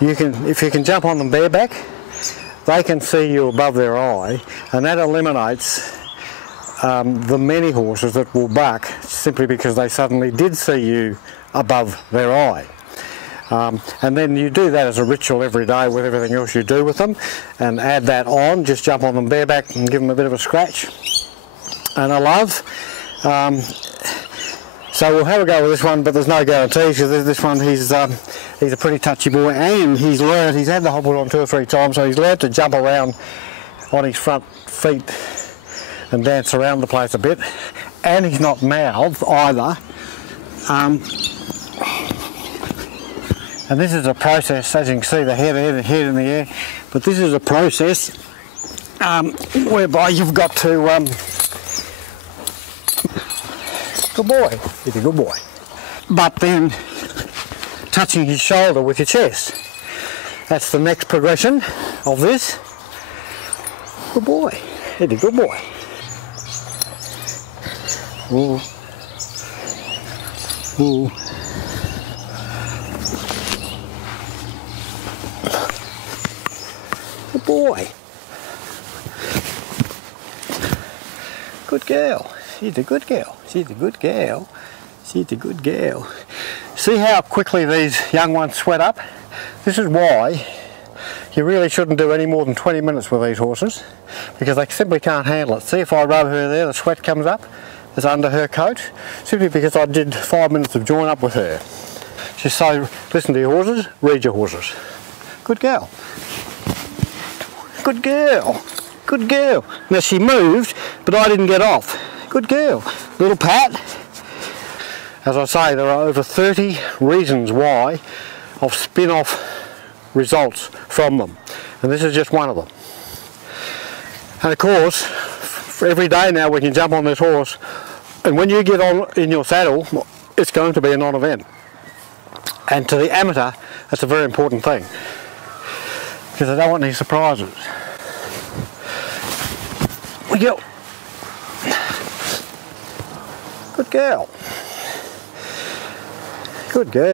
if you can jump on them bareback, they can see you above their eye, and that eliminates the many horses that will buck simply because they suddenly did see you above their eye. And then you do that as a ritual every day with everything else you do with them, and add that on. Just jump on them bareback and give them a bit of a scratch and a love. So we'll have a go with this one, but there's no guarantees, because this one he's a pretty touchy boy, and he's had the hobble on 2 or 3 times, so he's learned to jump around on his front feet and dance around the place a bit, and he's not mouthed either. And this is a process, as you can see, the head in the air, but this is a process whereby you've got to, good boy, he's a good boy, but then touching his shoulder with your chest. That's the next progression of this. Good boy, he's a good boy. Ooh. Ooh. Good boy. Good girl. She's a good girl. She's a good girl. She's a good girl. See how quickly these young ones sweat up? This is why you really shouldn't do any more than 20 minutes with these horses, because they simply can't handle it. See, if I rub her there, the sweat comes up. It's under her coat, simply because I did 5 minutes of join up with her. She's so, listen to your horses, read your horses. Good girl. Good girl. Good girl. Now she moved, but I didn't get off. Good girl. Little pat. As I say, there are over 30 reasons why of spin-off results from them, and this is just one of them. And of course, for every day now we can jump on this horse, and when you get on in your saddle, it's going to be a non-event. And to the amateur, that's a very important thing, because I don't want any surprises. We go. Good girl. Good girl.